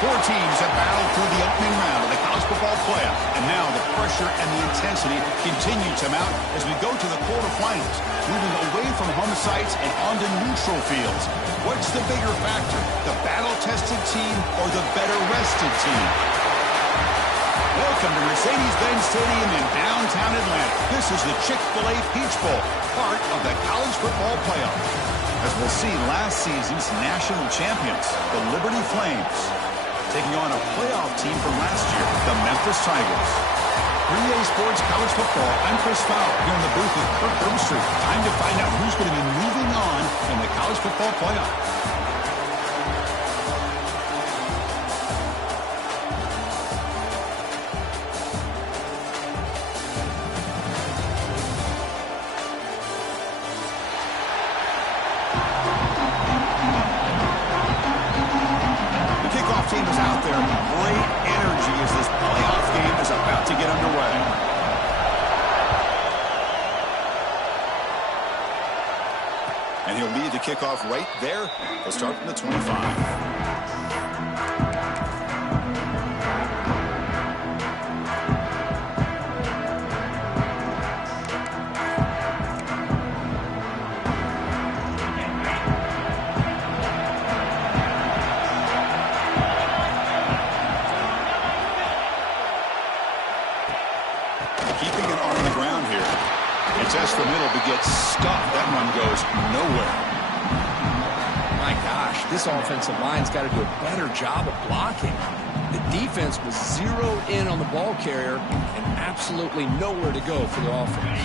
Four teams have battled through the opening round of the college football playoff, and now the pressure and the intensity continue to mount as we go to the quarterfinals, moving away from home sites and onto neutral fields. What's the bigger factor, the battle-tested team or the better-rested team? Welcome to Mercedes-Benz Stadium in downtown Atlanta. This is the Chick-fil-A Peach Bowl, part of the college football playoff. As we'll see, last season's national champions, the Liberty Flames, taking on a playoff team from last year, the Memphis Tigers. 3A Sports College Football, I'm Chris Fowler, here in the booth with Kirk Herbstreit. Time to find out who's going to be moving on in the college football playoff. Team is out there. Great energy as this playoff game is about to get underway. And he'll lead the kickoff right there. He'll start from the 25. Test the middle, but gets stuffed. That one goes nowhere. My gosh, this offensive line's got to do a better job of blocking. The defense was zeroed in on the ball carrier and absolutely nowhere to go for the offense.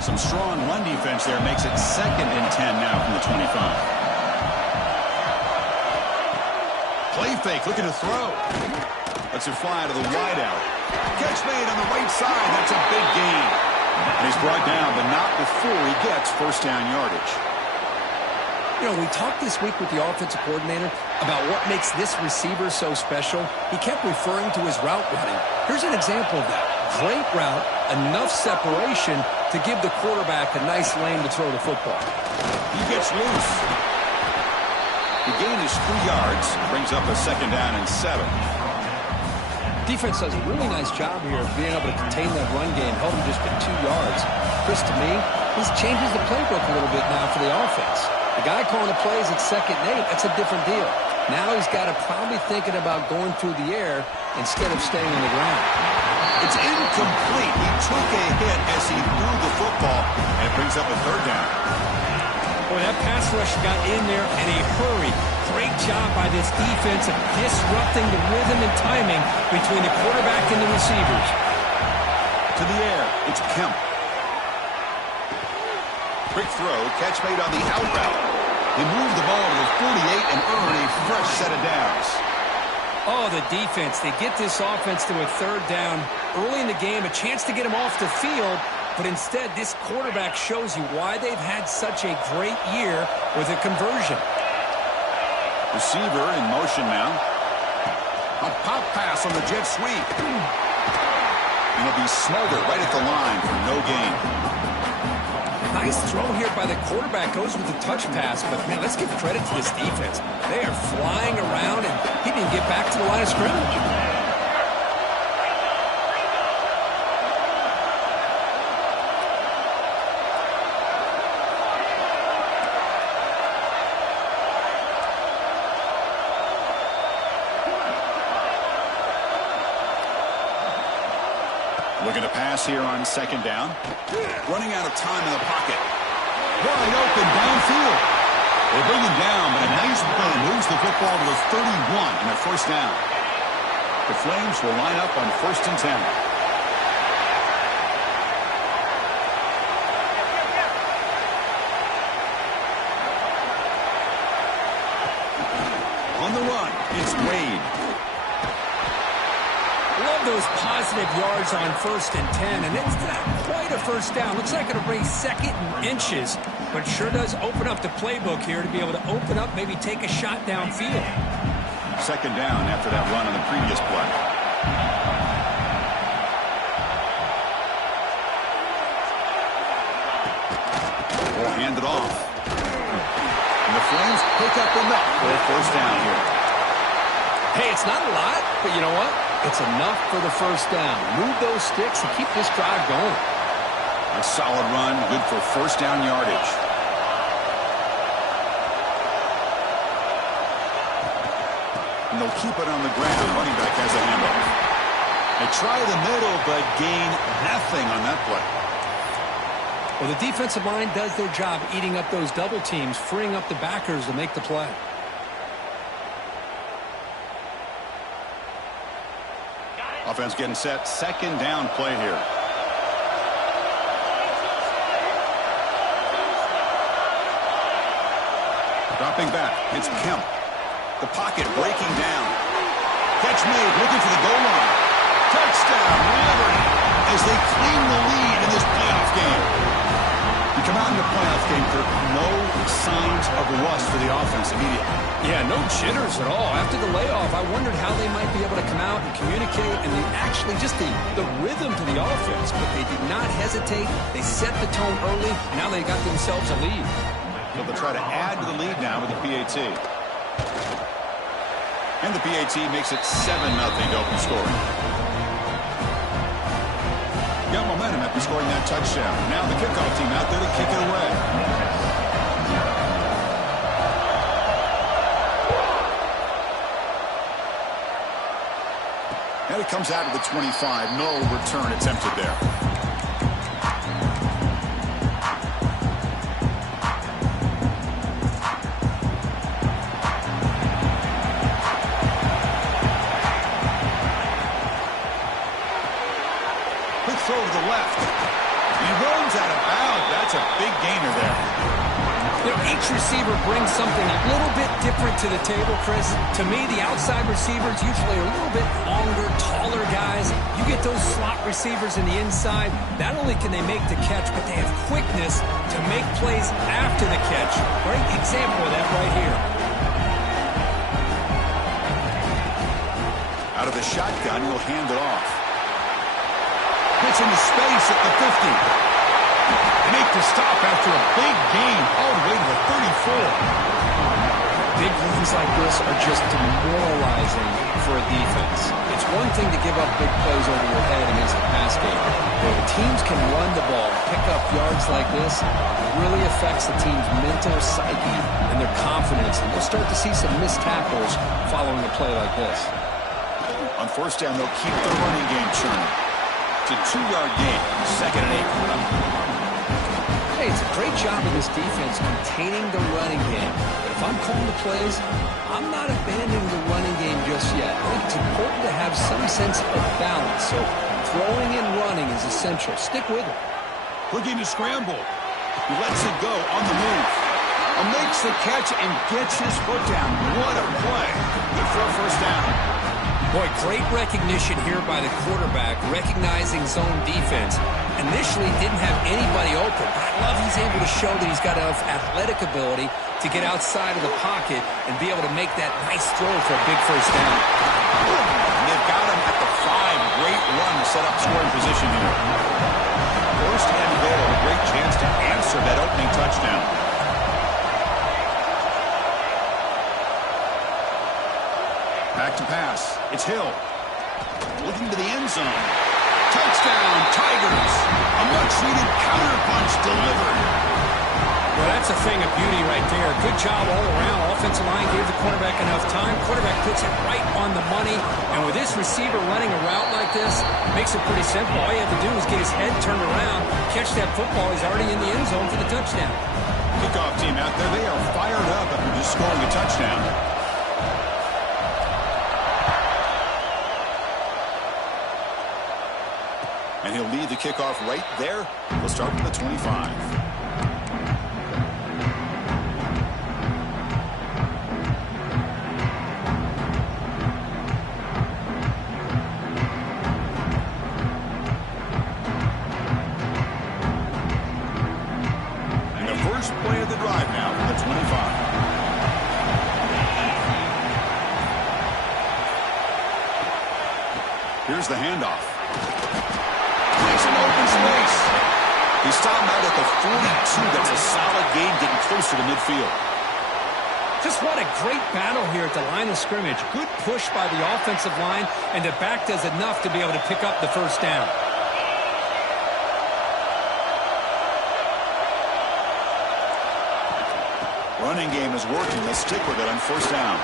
Some strong run defense there makes it 2nd and 10 now from the 25. Play fake, looking to throw. Lets it fly to the wideout. Catch made on the right side. That's a big gain. And he's brought down, but not before he gets first down yardage. You know, we talked this week with the offensive coordinator about what makes this receiver so special. He kept referring to his route running. Here's an example of that. Great route, enough separation to give the quarterback a nice lane to throw the football. He gets loose. The gain is 3 yards, brings up a 2nd down and 7. Defense does a really nice job here of being able to contain that run game, held him just at 2 yards. Chris, to me, this changes the playbook a little bit now for the offense. The guy calling the plays at 2nd and 8, that's a different deal. Now he's got to probably thinking about going through the air instead of staying on the ground. It's incomplete. He took a hit as he threw the football, and it brings up a 3rd down. Boy, that pass rush got in there in a hurry. Great job by this defense of disrupting the rhythm and timing between the quarterback and the receivers. To the air, it's Kemp. Quick throw, catch made on the out route. They move the ball to the 48 and earn a fresh set of downs. Oh, the defense. They get this offense to a 3rd down early in the game, a chance to get him off the field. But instead, this quarterback shows you why they've had such a great year with a conversion. Receiver in motion now. A pop pass on the jet sweep. And it'll be smothered right at the line for no gain. Nice throw here by the quarterback. Goes with the touch pass. But, man, let's give credit to this defense. They are flying around, and he didn't get back to the line of scrimmage. Looking to pass here on 2nd down. Running out of time in the pocket. Wide open downfield. They bring him down, but a nice play moves the football to the 31 and a 1st down. The Flames will line up on 1st and 10. On the run, it's Wade. Love those positive yards on 1st and 10, and it's not quite a 1st down. Looks like it'll bring 2nd and inches, but sure does open up the playbook here to be able to open up, maybe take a shot downfield. 2nd down after that run on the previous play. Will hand it off. And the Flames pick up enough for a 1st down here. Hey, it's not a lot, but you know what? It's enough for the first down. Move those sticks and keep this drive going. A solid run, good for first down yardage. And they'll keep it on the ground. Running back has a handoff. They try the middle, but gain nothing on that play. Well, the defensive line does their job eating up those double teams, freeing up the backers to make the play. Offense getting set. Second down play here. Dropping back. It's Kemp. The pocket breaking down. Catch made. Looking for the goal line. Touchdown. Liberty as they claim the lead in this playoff game. You come out in the playoff game, Kirk, no signs of rust for the offense immediately. Yeah, no jitters at all. After the layoff, I wondered how they might be able to come out and communicate and actually just the rhythm to the offense. But they did not hesitate. They set the tone early. Now they got themselves a lead. So they'll try to add to the lead now with the PAT. And the PAT makes it 7-0 to open scoring. Got momentum after scoring that touchdown. Now the kickoff team out there to kick it away. And it comes out of the 25. No return attempted there. Throw to the left. He runs out of bounds. That's a big gainer there. You know, each receiver brings something a little bit different to the table, Chris. To me, the outside receivers usually are a little bit longer, taller guys. You get those slot receivers in the inside. Not only can they make the catch, but they have quickness to make plays after the catch. Great example of that right here. Out of the shotgun, he'll hand it off. Gets into space at the 50. Make the stop after a big gain all the way to the 34. Big runs like this are just demoralizing for a defense. It's one thing to give up big plays over your head against the pass game. But when teams can run the ball, pick up yards like this, it really affects the team's mental psyche and their confidence. And we'll start to see some missed tackles following a play like this. On first down, they'll keep the running game churning. A 2-yard gain, 2nd and 8. Hey, it's a great job of this defense containing the running game. But if I'm calling the plays, I'm not abandoning the running game just yet. I think it's important to have some sense of balance. So throwing and running is essential. Stick with it. Looking to scramble. He lets it go on the move. Makes the catch and gets his foot down. What a play. Good for a first down. Boy, great recognition here by the quarterback, recognizing zone defense. Initially didn't have anybody open. I love he's able to show that he's got enough athletic ability to get outside of the pocket and be able to make that nice throw for a big first down. And they've got him at the 5. Great run to set up scoring position here. First and goal, a great chance to answer that opening touchdown. Back to pass. It's Hill. Looking to the end zone. Touchdown, Tigers. A much-needed counterpunch delivered. Well, that's a thing of beauty right there. Good job all around. Offensive line gave the quarterback enough time. Quarterback puts it right on the money. And with this receiver running a route like this, makes it pretty simple. All you have to do is get his head turned around, catch that football. He's already in the end zone for the touchdown. Kickoff team out there. They are fired up after just scoring a touchdown. And he'll lead the kickoff right there. We'll start from the 25. And the first play of the drive now from the 25. Here's the handoff. An open space. He stopped out at the 42. That's a solid gain getting closer to midfield. Just what a great battle here at the line of scrimmage. Good push by the offensive line, and the back does enough to be able to pick up the first down. Running game is working. They'll stick with it on first down.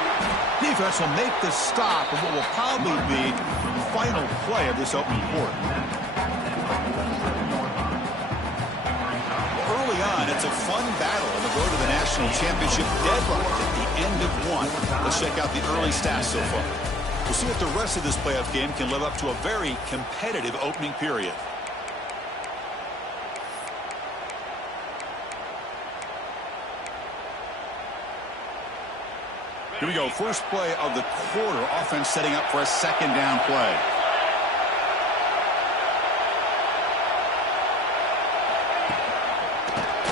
Defense will make the stop of what will probably be the final play of this opening quarter. Early on, it's a fun battle on the road to the national championship deadline at the end of one. Let's check out the early stats so far. We'll see if the rest of this playoff game can live up to a very competitive opening period. Here we go. First play of the quarter. Offense setting up for a second down play.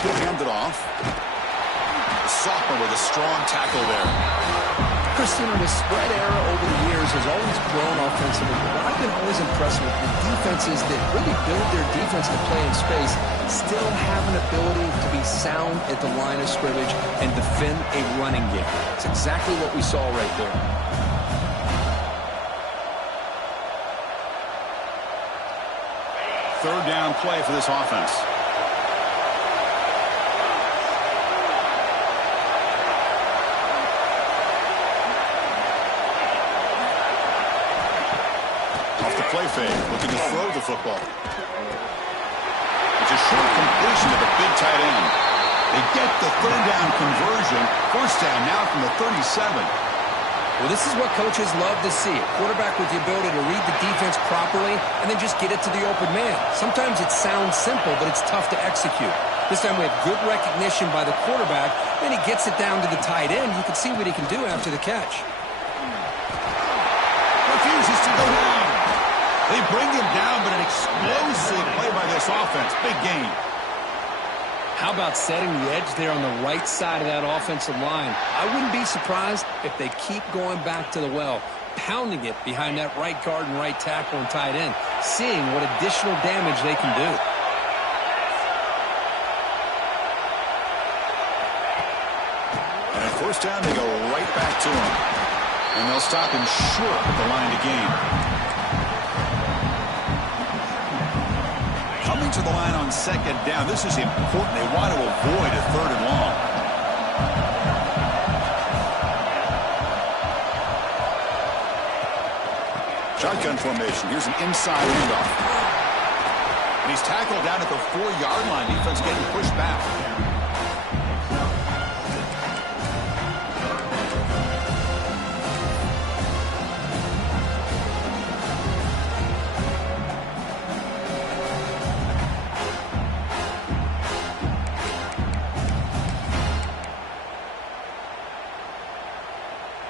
He'll hand it off. The sophomore with a strong tackle there. Christian, the spread era over the years has always grown offensively, but what I've been always impressed with the defenses that really build their defense to play in space still have an ability to be sound at the line of scrimmage and defend a running game. It's exactly what we saw right there. Third down play for this offense. Play fake, looking to throw the football. It's a short completion to the big tight end. They get the third down conversion. First down now from the 37. Well, this is what coaches love to see. A quarterback with the ability to read the defense properly and then just get it to the open man. Sometimes it sounds simple, but it's tough to execute. This time we have good recognition by the quarterback. Then he gets it down to the tight end. You can see what he can do after the catch. Refuses to go down. They bring him down, but an explosive play by this offense. Big game. How about setting the edge there on the right side of that offensive line? I wouldn't be surprised if they keep going back to the well, pounding it behind that right guard and right tackle and tight end, seeing what additional damage they can do. And at first down, they go right back to him. And they'll stop him short at the line to gain. Coming to the line on second down. This is important. They want to avoid a third and long. Shotgun formation. Here's an inside handoff. And he's tackled down at the 4-yard line. Defense getting pushed back.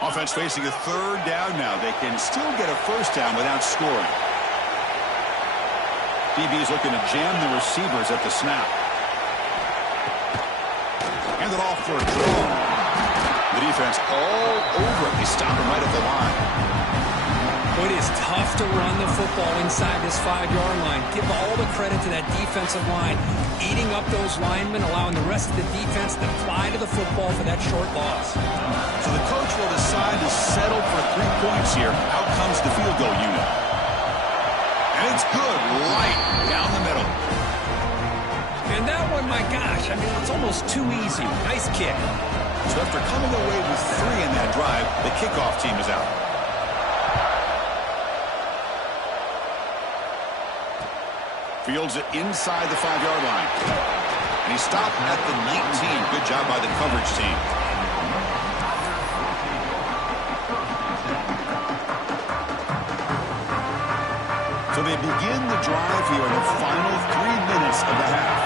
Offense facing a third down now. They can still get a first down without scoring. DB is looking to jam the receivers at the snap. Hand it off for a draw. The defense all over it. They stop him right at the line. It is tough to run the football inside this 5-yard line. Give all the credit to that defensive line, eating up those linemen, allowing the rest of the defense to fly to the football for that short loss. So the coach will decide to settle for 3 points here. Out comes the field goal unit. And it's good, right down the middle. And that one, my gosh, I mean, it's almost too easy. Nice kick. So after coming away with 3 in that drive, the kickoff team is out. Fields it inside the 5-yard line. And he stopped at the 19. Good job by the coverage team. So they begin the drive here in the final 3 minutes of the half.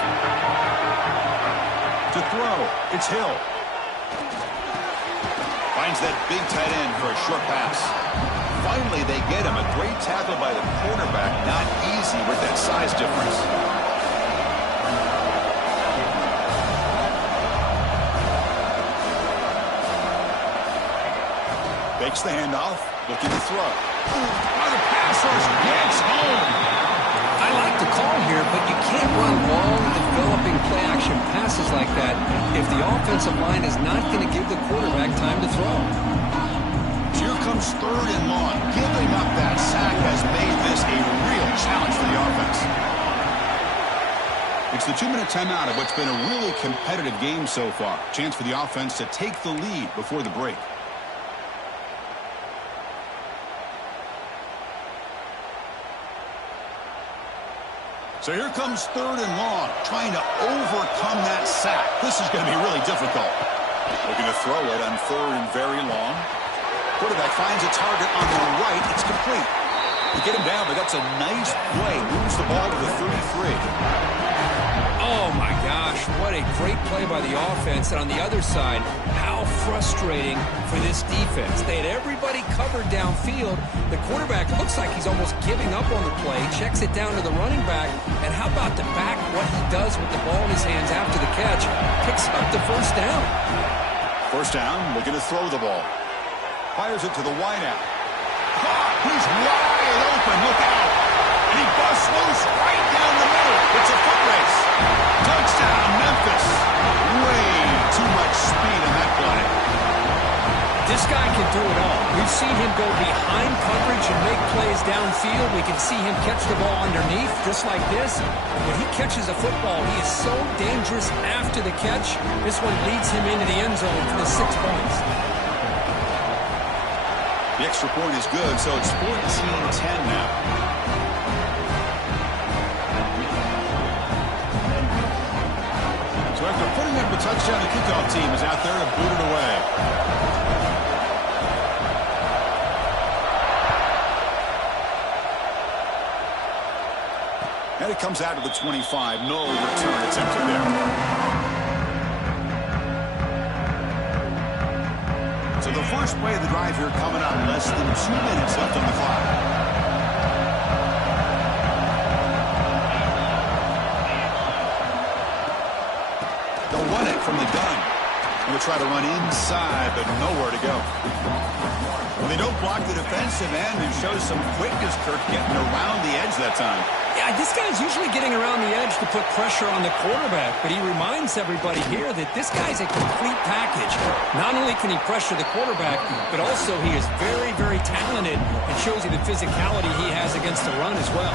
To throw, it's Hill. Finds that big tight end for a short pass. Finally, they get him. A great tackle by the quarterback. Not easy with that size difference. Fakes the handoff. Looking to throw. Oh, the pass rush gets home. I like tough to call here, but you can't run long, developing play-action passes like that if the offensive line is not going to give the quarterback time to throw. Here comes 3rd and long. Giving up that sack has made this a real challenge for the offense. It's the 2-minute timeout of what's been a really competitive game so far. Chance for the offense to take the lead before the break. So here comes 3rd and long, trying to overcome that sack. This is going to be really difficult. Looking to throw it on 3rd and very long. Quarterback finds a target on the right. It's complete. They get him down, but that's a nice play. Moves the ball to the 33. Oh, my gosh. What a great play by the offense. And on the other side, how frustrating for this defense. They had everybody covered downfield. The quarterback looks like he's almost giving up on the play. Checks it down to the running back. And how about the back, what he does with the ball in his hands after the catch? Picks up the 1st down. 1st down, looking to throw the ball. Fires it to the wideout. He's wide open. Look out. And he busts loose right down the middle. It's a foot race. Touchdown, Memphis. Way too much speed in that play. This guy can do it all. We've seen him go behind coverage and make plays downfield. We can see him catch the ball underneath, just like this. When he catches a football, he is so dangerous after the catch. This one leads him into the end zone for the 6 points. The extra point is good, so it's 14-10 now. So after putting up a touchdown, the kickoff team is out there to boot it away. And it comes out to the 25. No return attempted there. So the first play of the drive here coming up, less than 2 minutes left on the clock. They'll run it from the gun. They'll try to run inside, but nowhere to go. When they don't block the defensive end, it shows some quickness, Kirk, getting around the edge that time. Yeah, this guy's usually getting around the edge to put pressure on the quarterback, but he reminds everybody here that this guy's a complete package. Not only can he pressure the quarterback, but also he is very, very talented and shows you the physicality he has against the run as well.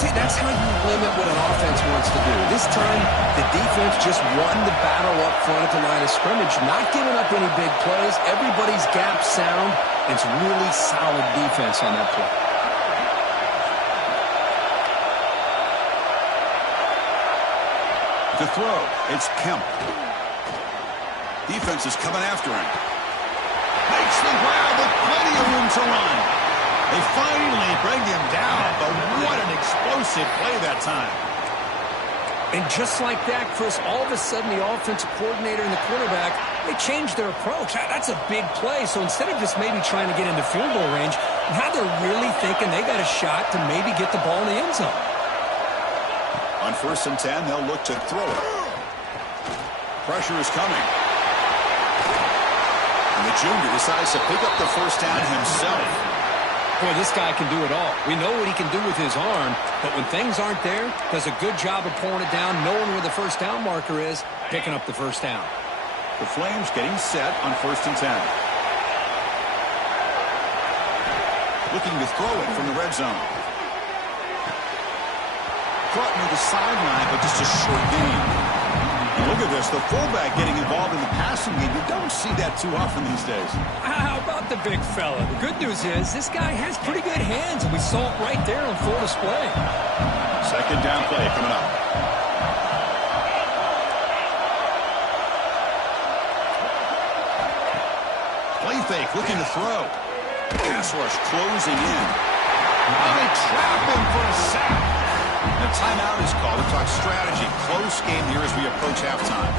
See, that's how you limit what an offense wants to do. This time, the defense just won the battle up front at the line of scrimmage, not giving up any big plays. Everybody's gap sound. It's really solid defense on that play. To throw, it's Kemp. Defense is coming after him. Makes the grab with plenty of room to run. They finally bring him down, but what an explosive play that time. And just like that, Chris, all of a sudden the offensive coordinator and the quarterback, they changed their approach. That's a big play. So instead of just maybe trying to get into field goal range, now they're really thinking they got a shot to maybe get the ball in the end zone. On 1st and 10, they'll look to throw it. Pressure is coming. And the junior decides to pick up the 1st down himself. Boy, this guy can do it all. We know what he can do with his arm, but when things aren't there, does a good job of pulling it down, knowing where the 1st down marker is, picking up the 1st down. The Flames getting set on 1st and 10. Looking to throw it from the red zone. Caught near the sideline, but just a short gain. And look at this, the fullback getting involved in the passing game. You don't see that too often these days. How about the big fella? The good news is this guy has pretty good hands, and we saw it right there on full display. 2nd down play coming up. Play fake, looking to throw. Pass rush closing in. And they trap him for a sack. The timeout is called to talk strategy. Close game here as we approach halftime.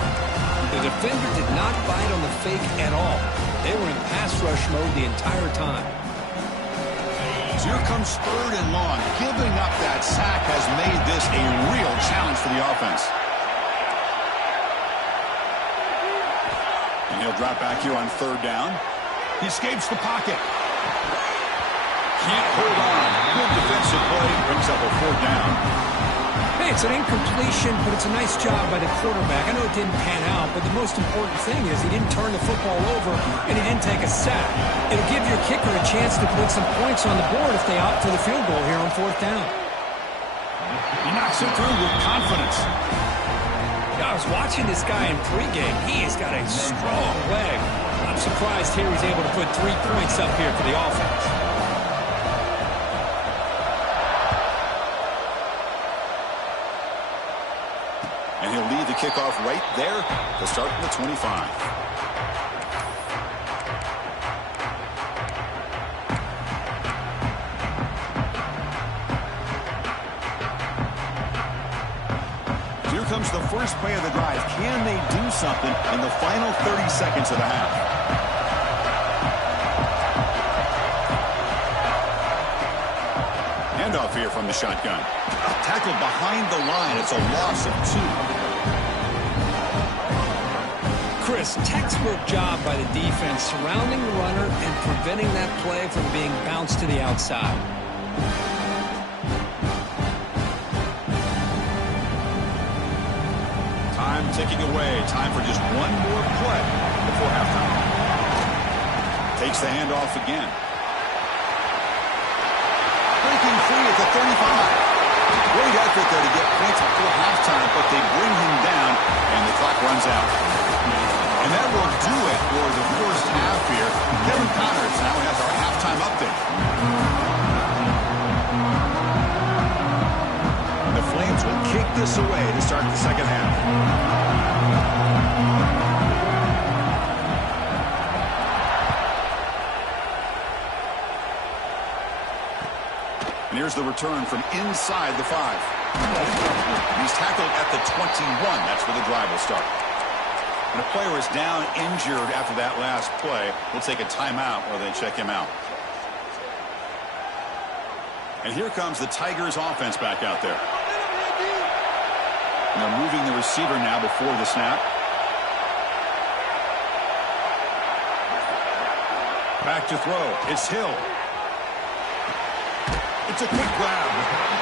The defender did not bite on the fake at all. They were in pass rush mode the entire time. So here comes 3rd and long. Giving up that sack has made this a real challenge for the offense. And he'll drop back here on 3rd down. He escapes the pocket. Can't hold on. Good defensive play. brings up a 4th down. Hey, it's an incompletion, but it's a nice job by the quarterback. I know it didn't pan out, but the most important thing is he didn't turn the football over and he didn't take a sack. It'll give your kicker a chance to put some points on the board if they opt for the field goal here on 4th down. He knocks it through with confidence. I was watching this guy in pregame. He has got a strong leg. I'm surprised here he's able to put 3 points up here for the offense. And he'll leave the kickoff right there to start from the 25. Here comes the first play of the drive. Can they do something in the final 30 seconds of the half? Handoff here from the shotgun. Tackled behind the line. It's a loss of 2. Chris, textbook job by the defense surrounding the runner and preventing that play from being bounced to the outside. Time ticking away. Time for just one more play before halftime. Takes the handoff again. Breaking free at the 35. Great effort there to get points before halftime, but they bring him down, and the clock runs out. And that will do it for the first half here. Kevin Connors now has our halftime update. The Flames will kick this away to start the second half. And here's the return from inside the 5. He's tackled at the 21. That's where the drive will start. And a player is down injured after that last play. We'll take a timeout while they check him out. And here comes the Tigers offense back out there. And they're moving the receiver now before the snap. Back to throw. It's Hill. It's a quick grab.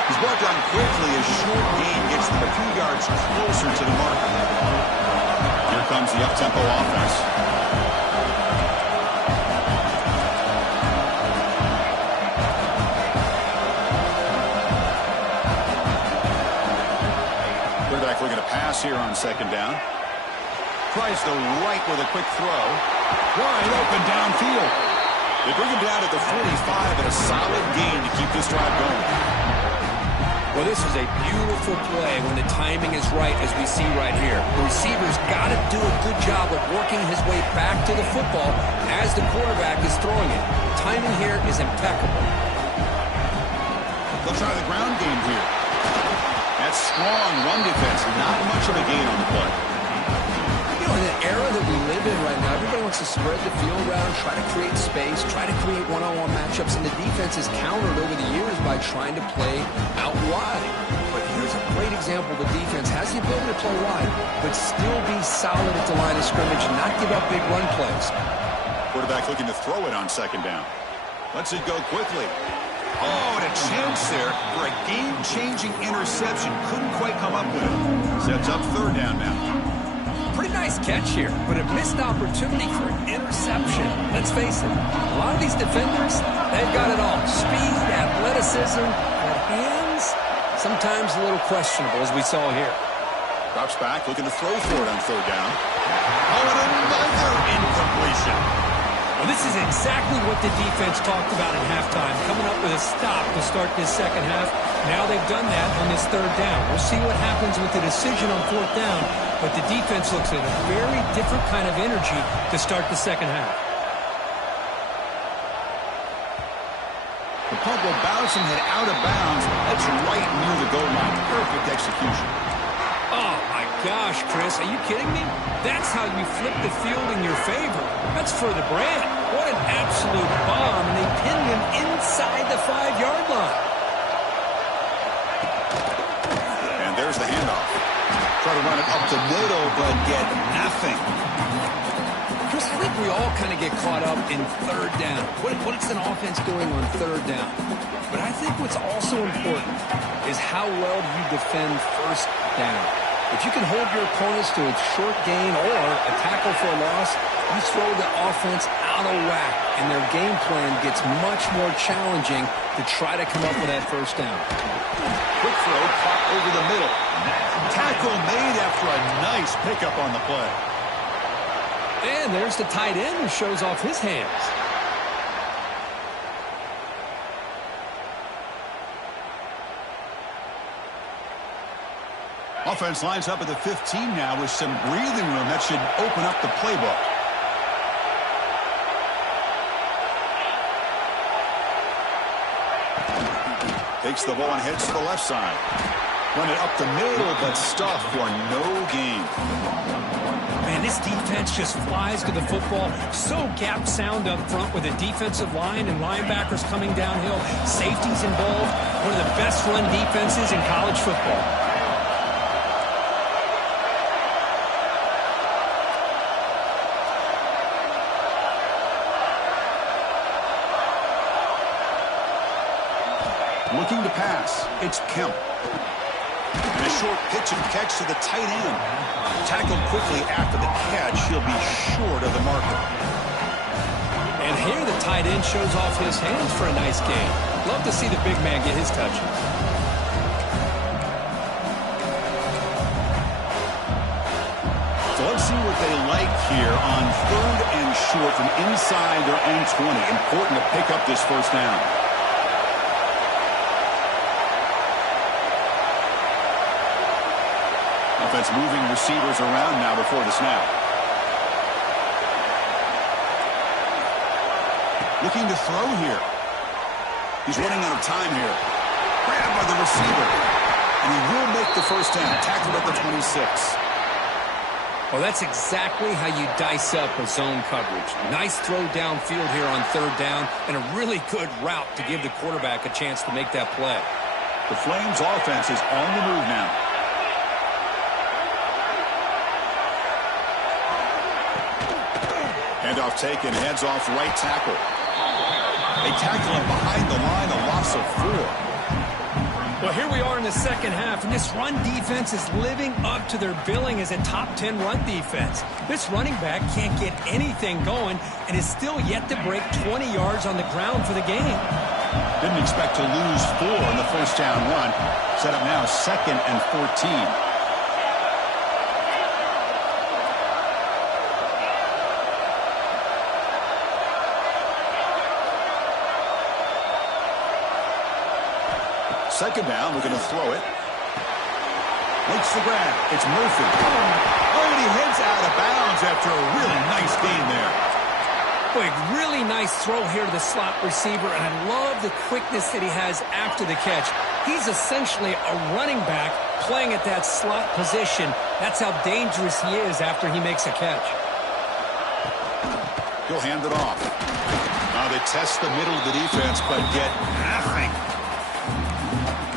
He's brought down quickly as short gain gets them a few yards closer to the mark. Here comes the up-tempo offense. Quarterback looking to pass here on second down. Tries the right with a quick throw. Wide open downfield. They bring him down at the 45 and a solid gain to keep this drive going. Well, this is a beautiful play when the timing is right, as we see right here. The receiver's got to do a good job of working his way back to the football as the quarterback is throwing it. Timing here is impeccable. They'll try the ground game here. That's strong run defense. Not much of a gain on the play. You know, in the era that we live in right now, everybody wants to spread the field around, try to create space, try to create one-on-one matchups, and the defense is countered over the years by trying to play out wide. But here's a great example. The defense has the ability to play wide, but still be solid at the line of scrimmage and not give up big run plays. Quarterback looking to throw it on second down. Lets it go quickly. Oh, and a chance there for a game-changing interception. Couldn't quite come up with it. Sets up third down now. Pretty nice catch here, but a missed opportunity for an interception. Let's face it, a lot of these defenders, they've got it all. Speed, athleticism, but hands, sometimes a little questionable, as we saw here. Drops back, looking to throw for it on third down. Oh, and another incompletion. Well, this is exactly what the defense talked about at halftime, coming up with a stop to start this second half. Now they've done that on this third down. We'll see what happens with the decision on fourth down, but the defense looks at a very different kind of energy to start the second half. The punt will bounce and head out of bounds. That's right near the goal line. Perfect execution. Oh, my gosh, Chris, are you kidding me? That's how you flip the field in your favor. That's for the brand. What an absolute bomb, and they pinned him inside the 5-yard line. And there's the handoff. Try to run it up the middle, but get nothing. Chris, I think we all kind of get caught up in third down. What is an offense doing on third down? But I think what's also important is how well do you defend first down. If you can hold your opponents to a short gain or a tackle for a loss, you throw the offense out of whack, and their game plan gets much more challenging to try to come up with that first down. Quick throw, caught over the middle. Tackle made after a nice pickup on the play. And there's the tight end who shows off his hands. Offense lines up at the 15 now with some breathing room. That should open up the playbook. Takes the ball and heads to the left side. Run it up the middle, but stuff for no gain. Man, this defense just flies to the football. So gap sound up front with a defensive line and linebackers coming downhill. Safeties involved. One of the best run defenses in college football. Looking to pass. It's Kemp. And a short pitch and catch to the tight end. Tackled quickly after the catch. He'll be short of the marker. And here the tight end shows off his hands for a nice gain. Love to see the big man get his touches. So let's see what they like here on third and short from inside their own 20. Important to pick up this first down. Offense moving receivers around now before the snap. Looking to throw here. He's running out of time here. Grabbed by the receiver. And he will make the first down. Tackled at the 26. Well, that's exactly how you dice up a zone coverage. Nice throw downfield here on third down, and a really good route to give the quarterback a chance to make that play. The Flames offense is on the move now. Handoff taken, heads off right tackle. They tackle him behind the line, a loss of 4. Well, here we are in the second half, and this run defense is living up to their billing as a top 10 run defense. This running back can't get anything going and is still yet to break 20 yards on the ground for the game. Didn't expect to lose 4 in the first down run. Set up now 2nd and 14. Second down, we're going to throw it. Makes the grab. It's Murphy. Oh, and he heads out of bounds after a really nice gain there. Boy, really nice throw here to the slot receiver, and I love the quickness that he has after the catch. He's essentially a running back playing at that slot position. That's how dangerous he is after he makes a catch. He'll hand it off. Now they test the middle of the defense, but get nothing.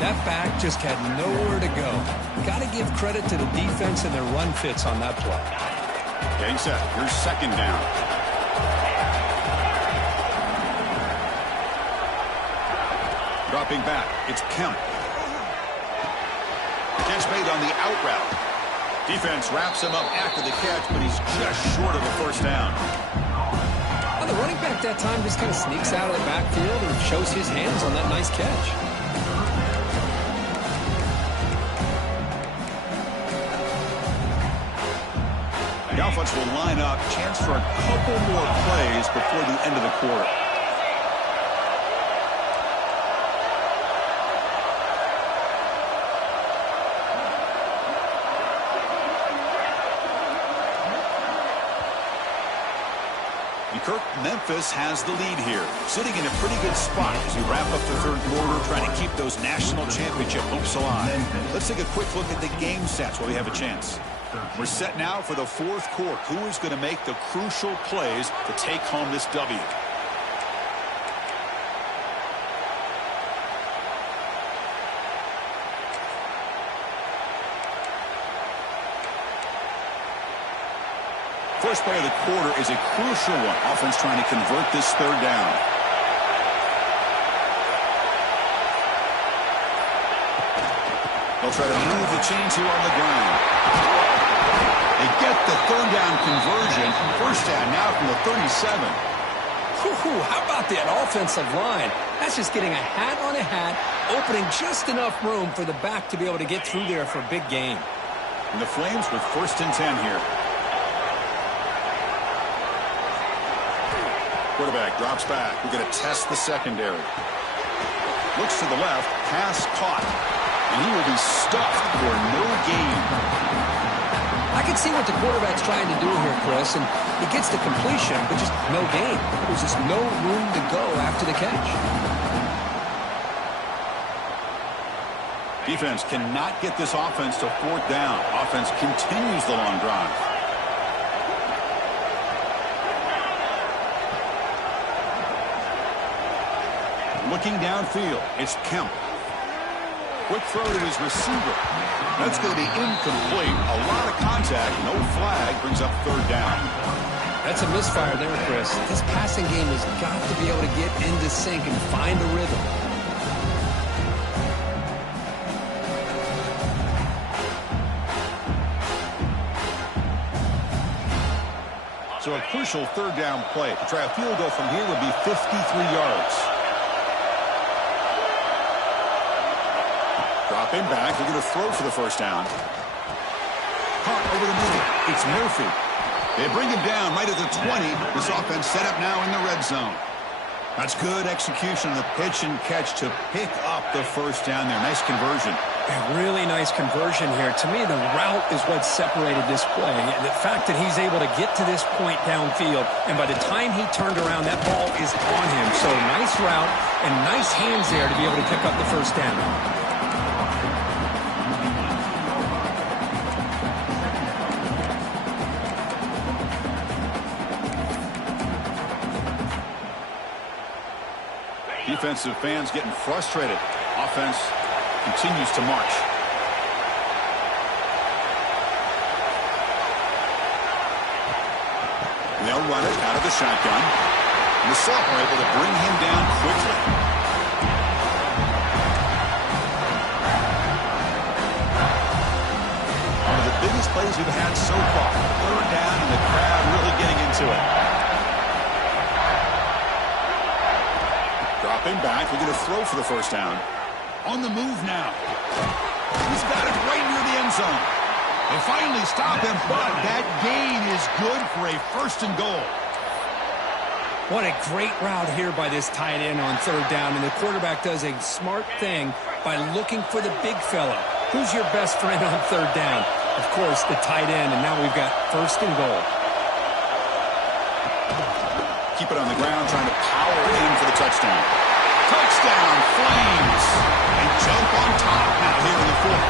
That back just had nowhere to go. Got to give credit to the defense and their run fits on that play. Getting set. Here's second down. Dropping back. It's Kemp. Catch made on the out route. Defense wraps him up after the catch, but he's just short of the first down. Well, the running back that time just kind of sneaks out of the backfield and shows his hands on that nice catch. The offense will line up. Chance for a couple more plays before the end of the quarter. Kirk, Memphis has the lead here, sitting in a pretty good spot as we wrap up the third quarter, trying to keep those national championship hopes alive. Let's take a quick look at the game stats while we have a chance. We're set now for the fourth quarter. Who is going to make the crucial plays to take home this W? First play of the quarter is a crucial one. Offense trying to convert this third down. They'll try to move the chains here on the ground. They get the third down conversion. First down now from the 37. How about that offensive line? That's just getting a hat on a hat, opening just enough room for the back to be able to get through there for a big gain. And the Flames with 1st and 10 here. Quarterback drops back. We're going to test the secondary. Looks to the left. Pass caught. And he will be stuffed for no gain. I can see what the quarterback's trying to do here, Chris, and he gets the completion, but just no gain. There's just no room to go after the catch. Defense cannot get this offense to 4th down. Offense continues the long drive. Looking downfield, it's Kemp. Quick throw to his receiver. That's going to be incomplete. A lot of contact, no flag, brings up 3rd down. That's a misfire there, Chris. This passing game has got to be able to get into sync and find a rhythm. So a crucial 3rd down play. To try a field goal from here would be 53 yards. Dropping back, they're going to throw for the 1st down. Caught over the middle. It's Murphy. They bring him down right at the 20. This offense set up now in the red zone. That's good execution on the pitch and catch to pick up the 1st down there. Nice conversion. A really nice conversion here. To me, the route is what separated this play. The fact that he's able to get to this point downfield, and by the time he turned around, that ball is on him. So nice route and nice hands there to be able to pick up the 1st down. Defensive fans getting frustrated. Offense continues to march. And they'll run it out of the shotgun. And the Salt are able to bring him down quickly. One of the biggest plays we've had so far. 3rd down and the crowd really getting into it. Dropping back, we're going to throw for the 1st down. On the move now. He's got it right near the end zone. They finally stop him, but that gain is good for a 1st and goal. What a great route here by this tight end on 3rd down, and the quarterback does a smart thing by looking for the big fella. Who's your best friend on 3rd down? Of course, the tight end, and now we've got 1st and goal. Keep it on the ground, trying to power in for the touchdown. Touchdown, Flames! They jump on top now here in the 4th.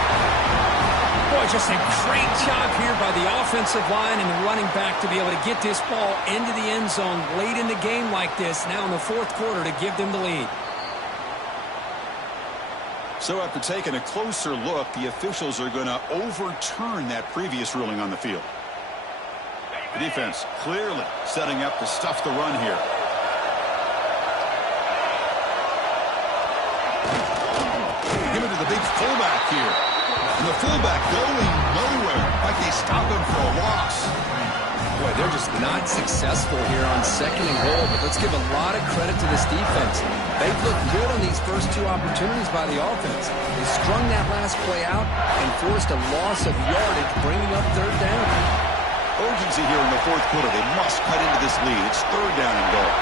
Boy, just a great job here by the offensive line and the running back to be able to get this ball into the end zone late in the game like this, now in the 4th quarter, to give them the lead. So after taking a closer look, the officials are going to overturn that previous ruling on the field. The defense clearly setting up to stuff the run here. Give it to the big fullback here. And the fullback going nowhere. Like they stop him for a loss. Boy, they're just not successful here on 2nd and goal, but let's give a lot of credit to this defense. They've looked good on these first 2 opportunities by the offense. They strung that last play out and forced a loss of yardage, bringing up 3rd down. Urgency here in the 4th quarter. They must cut into this lead. It's 3rd down and goal.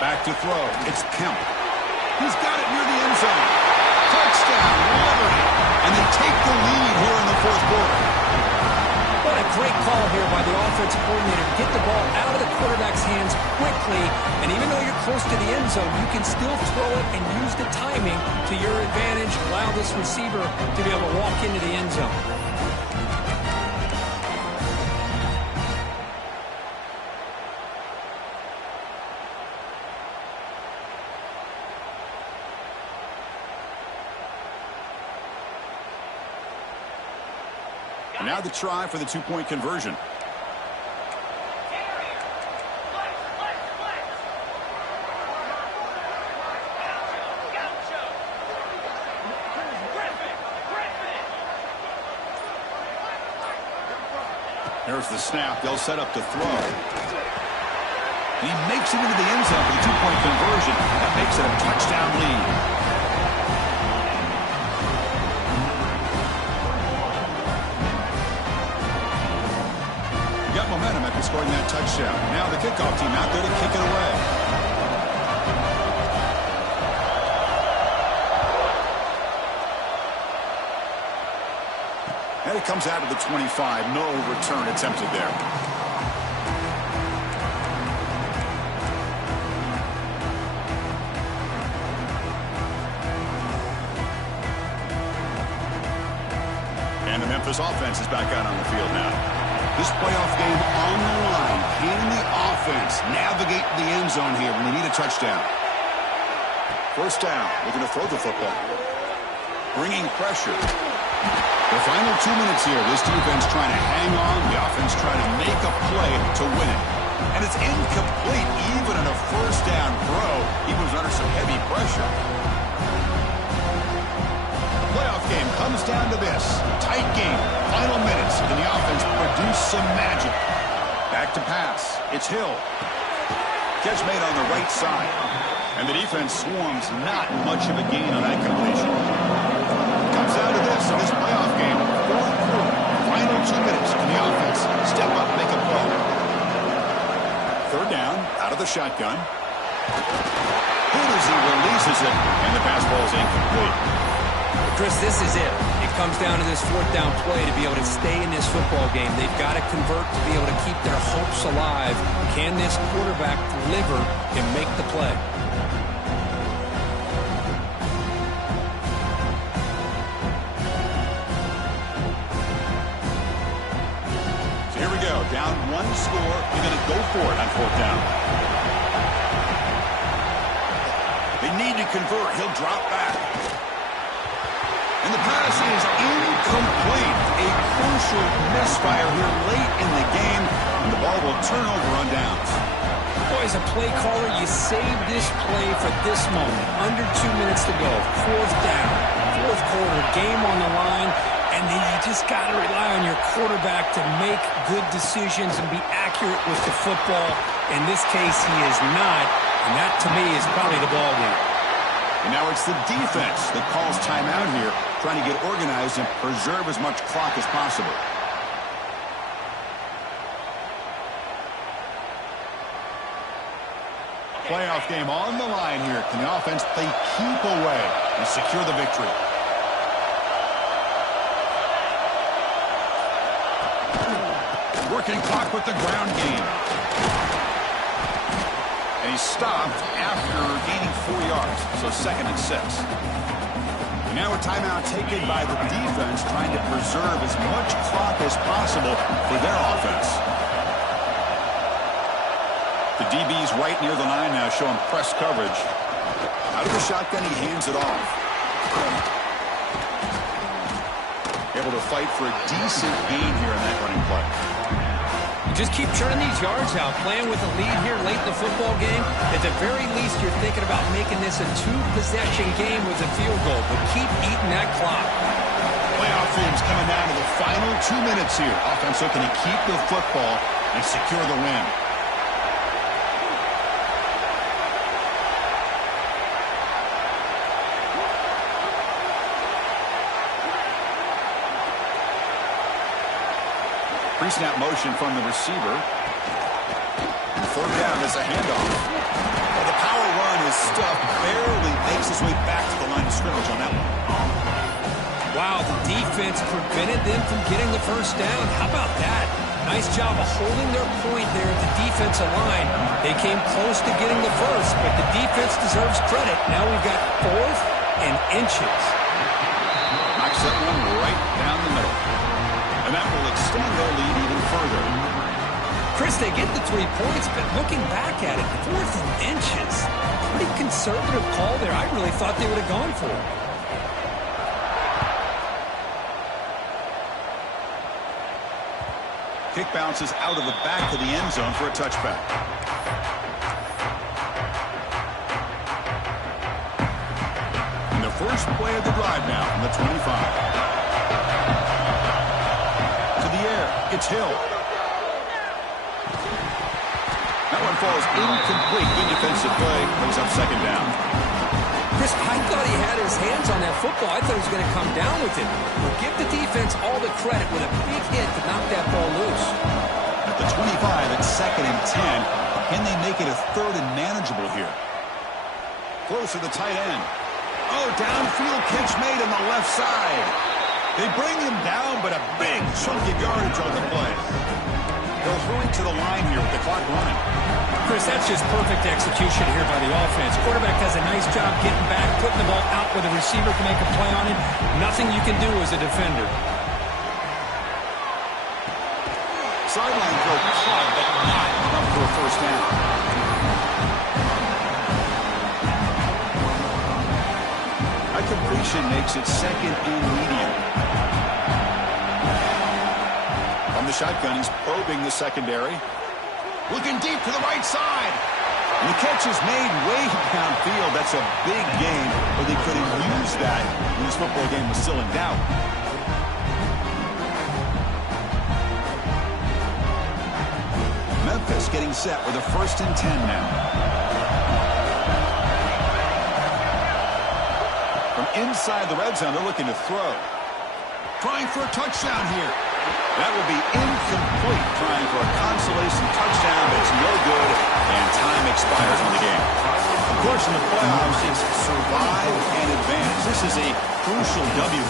Back to throw. It's Kemp. He's got it near the end zone. Touchdown, Liberty. And they take the lead here in the 4th quarter. What a great call here by the offensive coordinator to get the ball out of the quarterback's hands quickly. And even though you're close to the end zone, you can still throw it and use the timing to your advantage. Allow this receiver to be able to walk into the end zone. And now the try for the two-point conversion. There's the snap. They'll set up to throw. He makes it into the end zone for the two-point conversion. That makes it a touchdown lead. Got momentum after scoring that touchdown. Now the kickoff team out there to kick it away. And it comes out of the 25. No return attempted there. And the Memphis offense is back out on the field now. This playoff game on the line. Can the offense navigate the end zone here when they need a touchdown? First down. They're going to throw the football. Bringing pressure. The final 2 minutes here. This defense trying to hang on. The offense trying to make a play to win it. And it's incomplete even in a first down throw. He was under some heavy pressure. The playoff game comes down to this. Tight game. Final minutes. Can the offense produce some magic? Back to pass. It's Hill. Catch made on the right side. And the defense swarms not much of a gain on that completion. Comes down to this in this playoff game. Fourth quarter. Final 2 minutes. Can the offense step up and make a play? Third down. Out of the shotgun. As he releases it. And the pass ball is incomplete. Chris, this is it. It comes down to this fourth down play to be able to stay in this football game. They've got to convert to be able to keep their hopes alive. Can this quarterback deliver and make the play? So here we go. Down one score. You're going to go for it on fourth down. They need to convert. He'll drop back. And the pass is incomplete. A crucial misfire here late in the game. And the ball will turn over on downs. Boy, as a play caller, you save this play for this moment. Under 2 minutes to go. Fourth down. Fourth quarter. Game on the line. And then you just got to rely on your quarterback to make good decisions and be accurate with the football. In this case, he is not. And that, to me, is probably the ball game. And now it's the defense that calls timeout here, trying to get organized and preserve as much clock as possible. Playoff game on the line here. Can the offense play keep away and secure the victory? Working clock with the ground game. And he stopped after gaining 4 yards, so 2nd and 6. And now a timeout taken by the defense, trying to preserve as much clock as possible for their offense. The DB's right near the line now, showing press coverage. Out of the shotgun, he hands it off. Able to fight for a decent gain here in that running play. Just keep churning these yards out, playing with a lead here late in the football game. At the very least, you're thinking about making this a 2-possession game with a field goal, but keep eating that clock. Playoff games coming down to the final 2 minutes here. Offense looking to keep the football and secure the win. Pre-snap motion from the receiver. Third down is a handoff. Well, the power run is stuffed. Barely makes his way back to the line of scrimmage on that one. Wow, the defense prevented them from getting the first down. How about that? Nice job of holding their point there at the defensive line. They came close to getting the first, but the defense deserves credit. Now we've got 4th and inches. Knocks that one right down the middle. And that will extend their lead even further. Chris, they get the 3 points, but looking back at it, 4th and inches. Pretty conservative call there. I really thought they would have gone for it. Kick bounces out of the back of the end zone for a touchback. And the first play of the drive now from the 25. To the air, it's Hill. That one falls incomplete. Good defensive play. Brings up second down. Chris, I thought he had his hands on that football. I thought he was going to come down with it. But give the defense all the credit with a big hit to knock that ball loose. At the 25, it's 2nd and 10. Can they make it a 3rd and manageable here? Close to the tight end. Oh, downfield catch made on the left side. They bring him down, but a big chunk of yardage on the play. They'll hurry to the line here with the clock running. Chris, that's just perfect execution here by the offense. Quarterback does a nice job getting back, putting the ball out where the receiver can make a play on it. Nothing you can do as a defender. Sideline throw caught, but not enough for a first down. That completion makes it 2nd and medium. From the shotgun, he's probing the secondary. Looking deep to the right side. And the catch is made way downfield. That's a big game, but they couldn't use that when this football game was still in doubt. Memphis getting set with a 1st and 10 now. From inside the red zone, they're looking to throw. Trying for a touchdown here. That will be incomplete, trying for a consolation touchdown, but it's no good, and time expires in the game. Of course, in the playoffs, it's survive and advance. This is a crucial W.